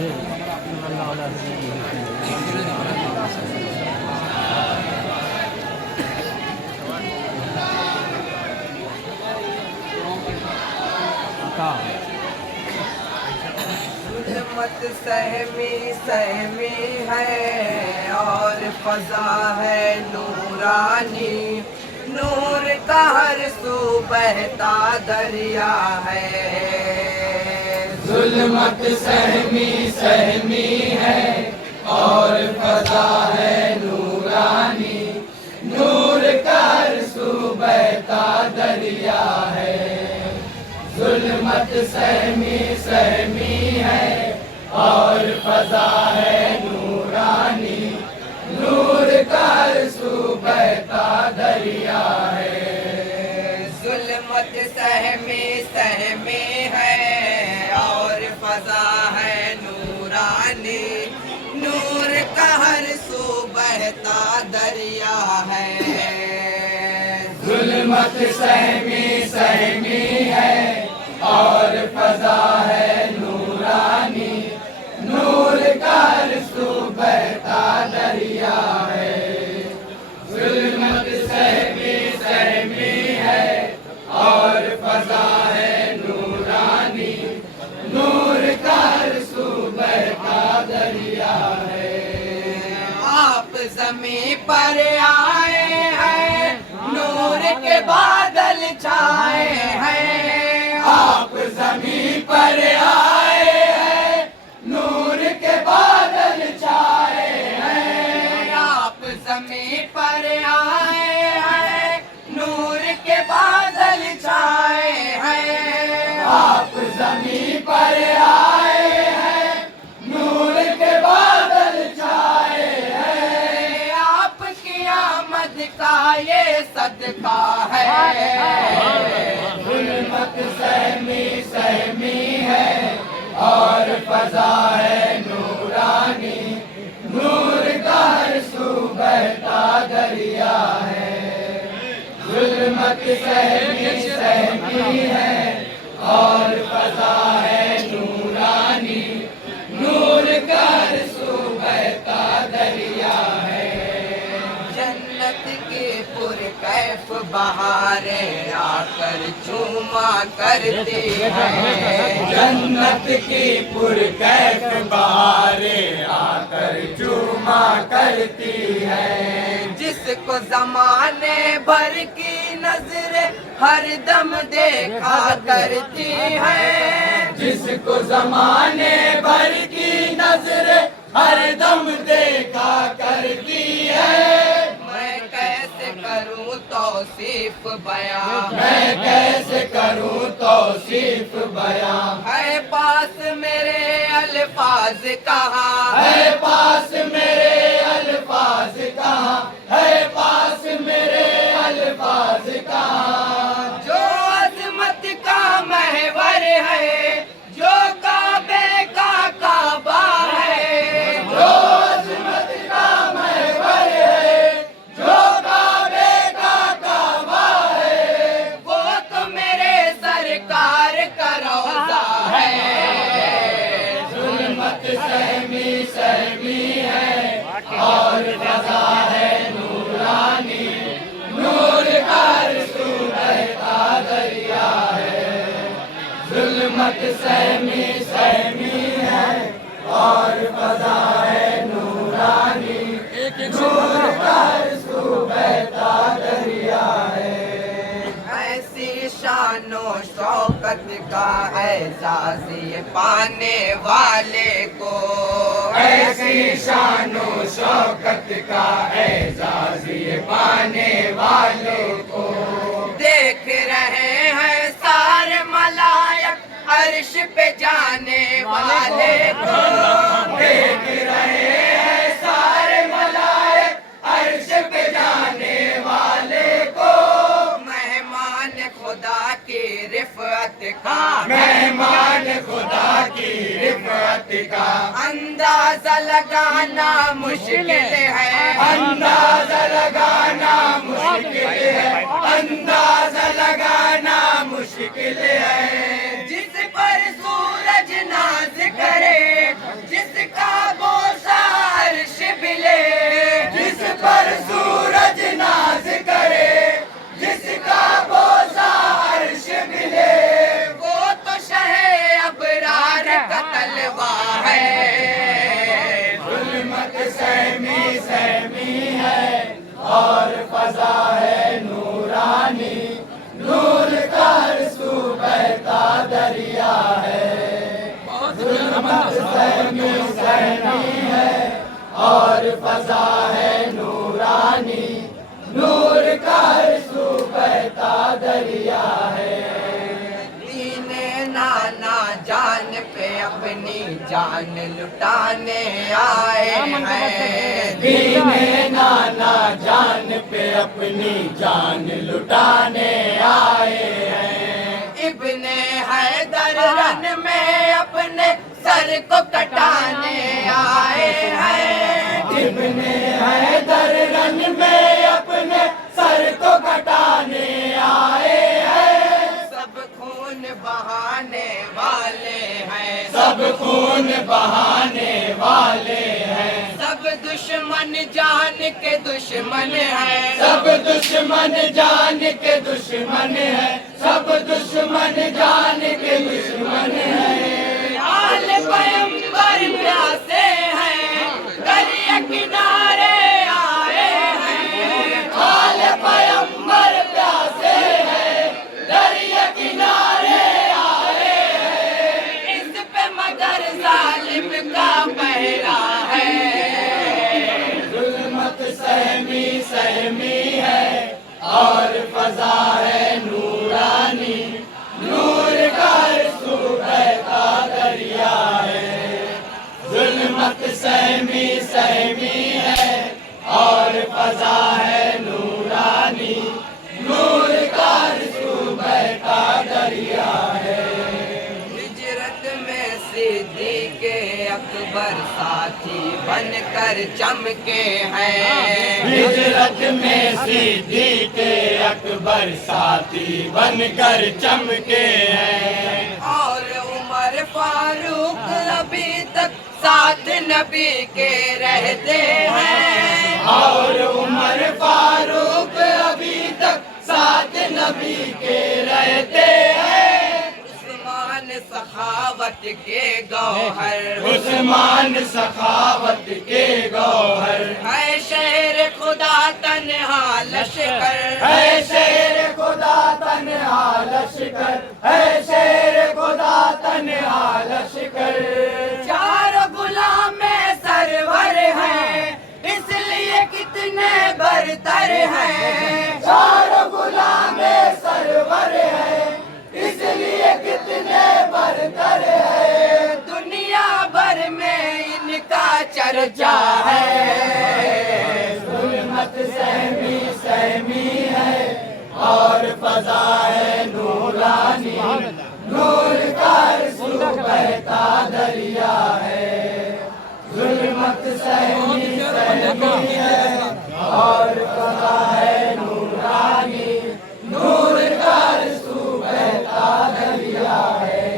ظلمت سہمی سہمی ہے اور فضا ہے نورانی، نور کا ہر سو بہتا دریا ہے۔ ظلمت سہمی سہمی ہے اور فضا ہے نورانی، نور کا ہر سو بہتا دریا ہے۔ ظلمت سہمی سہمی ہے اور فضا ہے نورانی، نور کا ہر سو بہتا دریا ہے۔ ظلمت سہمی سہمی ہے اور فضا ہے نورانی، نور کا ہر سو بہتا دریا ہے۔ ظلمت سہمی سہمی ہے اور فضا ہے نورانی، نور کا ہر سو بہتا دریا ہے۔ ظلمت سہمی سہمی ہے اور فضا ہے نورانی، نور کا ہر سو بہتا دریا ہے۔ آپ زمین پر آئے ہیں، نور کے بادل چھائے ہیں۔ آپ زمین پر آئے ہیں، نور کے بادل چھائے ہیں۔ آپ زمین پر آئے ہیں، نور کے بادل چھائے ہیں۔ آپ زمین پر آئے ہیں، نور کے بادل چھائے ہیں۔ آپ کی آمد کا یہ صدقہ ہے۔ ظلمت سہمی سہمی ہے اور فضا ہے نورانی، نور کا ہر سو بہتا دریا ہے۔ ظلمت سہمی سہمی ہے اور فضا ہے نورانی، نور کا ہر سو بہتا دریا ہے۔ جنت کی پرکیف بہاریں آ کر چوما کرتی ہیں۔ جنت کی پرکیف بہاریں آ کر چوما کرتی ہے۔ جس کو زمانے بھر کی نظر ہر دم دیکھا کرتی ہے۔ جس کو زمانے بھر کی نظر ہر دم دیکھا کرتی ہے۔ میں کیسے کروں توصیف بیان، میں کیسے کروں توصیف بیان، ہے پاس میرے الفاظ کہاں، ہے پاس میرے الفاظ کہاں، ہے پاس میرے الفاظ کہاں۔ جو عظمت کا محور ہے، جو کعبے کا کعبہ ہے، جو عظمت کا محور ہے، جو کعبے کا کعبہ ہے، وہ تو میرے سرکار کا روضہ ہے۔ ظلمت سہمی سہمی ہے اور فضا ہے نورانی، نور کا ہر سو بہتا دریا ہے۔ ظلمت سہمی سہمی ہے اور فضا ہے نورانی، نور کا ہر سو بہتا دریا ہے۔ ایسی شان و شوکت کا اعزاز یہ پانے والے کو، ایسی شان و شوکت کا اعزاز یہ پانے والوں کو، دیکھ رہے ہیں سارے ملائک عرش پہ جانے والے کو، دیکھ رہے ہیں سارے ملائک عرش پہ جانے والے کو، مہمان خدا کی رفعت کا، مہمان خدا کی رفعت کا اندازہ لگانا مشکل ہے، اندازہ لگانا مشکل ہے، اندازہ لگانا مشکل ہے۔ جس پر سورج ناز کرے، اور فضا ہے نورانی، نور کا ہر سو بہتا دریا ہے، ظلمت سہمی سہمی ہے اور فضا ہے نورانی، نور کا ہر سو بہتا دریا ہے۔ دین نانا جان پہ اپنی جان لٹانے آئے ہیں، دین نانا جان پہ اپنی جان لٹانے آئے ہیں، ابن حیدر رن میں اپنے سر کو کٹانے آئے ہیں، ابن حیدر رن میں اپنے سر کو کٹانے آئے ہیں، سب خون بہانے والے ہیں، سب خون بہانے والے ہیں، سب دشمن جان کے دشمن ہیں، سب دشمن جان کے دشمن ہیں، سب دشمن جان کے دشمن ہیں، آل پیمبر پیاسے ہیں، دریا کنارے آئے ہیں، آل پیمبر پیاسے ہیں، دریا کنارے آئے ہیں، اس پہ مگر ظالم کا پہرا ہے، ظلمت سہمی سہمی ہے اور فضا ہے نورانی، نور کا ہر سو بہتا دریا ہے، ظلمت سہمی سہمی ہے اور فضا ہے نورانی، نور کا ہر سو بہتا دریا ہے۔ ہجرت میں صدیق اکبر ساتھی بن کر چمکے ہیں، ہجرت میں صدیق اکبر ساتھی بن کر چمکے ہیں، اور عمر فاروق ابھی تک ساتھ نبی کے رہتے ہیں، اور عمر فاروق ابھی تک ساتھ نبی کے رہتے ہیں، عثمان سخاوت کے گوہر، عثمان سخاوت کے گوہر، ہے شہر خدا تنہا لشکر، ہے شیر خدا تنہا لشکر، ہے شیر خدا تنہا لشکر، چار غلام سرور ہیں، اس لیے کتنے برتر ہیں، چار غلام سرور ہے اس لیے کتنے برتر ہے، دنیا بھر میں ان کا چرچا ہے، ظلمت سہمی سہمی ہے اور فضا ہے نورانی، نور کا ہر سو بہتا دریا ہے، ظلمت سہمی سہمی ہے اور فضا ہے نورانی، نور کا ہر سو بہتا دریا ہے۔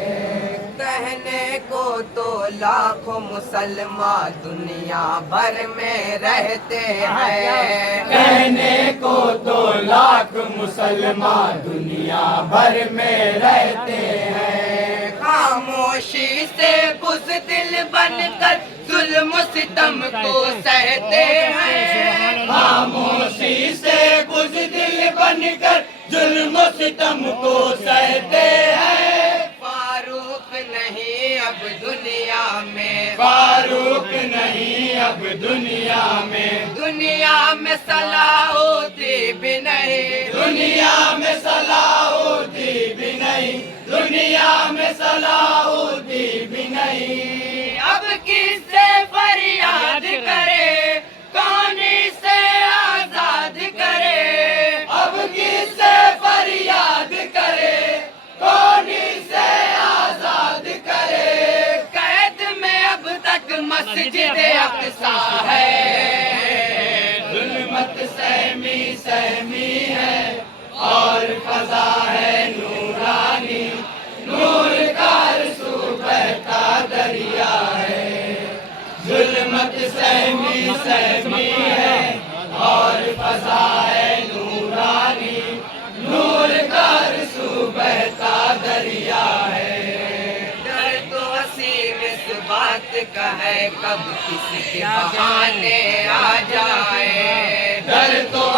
کہنے کو تو لاکھوں مسلمان دنیا بھر میں رہتے ہیں، کہنے کو تو لاکھ مسلمان دنیا بھر میں رہتے ہیں، خاموشی سے بزدل بن کر ظلم و ستم کو سہتے ہیں، خاموشی سے بزدل بن کر ظلم و ستم کو سہتے ہیں، فاروق نہیں اب دنیا میں، فاروق نہیں اب دنیا میں، دنیا میں صلاح الدین بھی نہیں، دنیا میں صلاح الدین بھی نہیں، دنیا میں صلاح الدین بھی نہیں، اب کس سے فریاد کرے، کون سے آزاد کرے، اب کس سے فریاد کرے، کون سے آزاد کرے، قید میں اب تک مسجد اقصی ہے، ظلمت سہمی سہمی ہے اور فضا ہے نورانی، نور کا ہر سو بہتا دریا ہے، ظلمت سہمی سہمی ہے اور فضا ہے نورانی، نور کا ہر سو بہتا دریا ہے، ڈر تو وسیم اس بات کا ہے کب کسی کے بہانے آ جائے، ڈر تو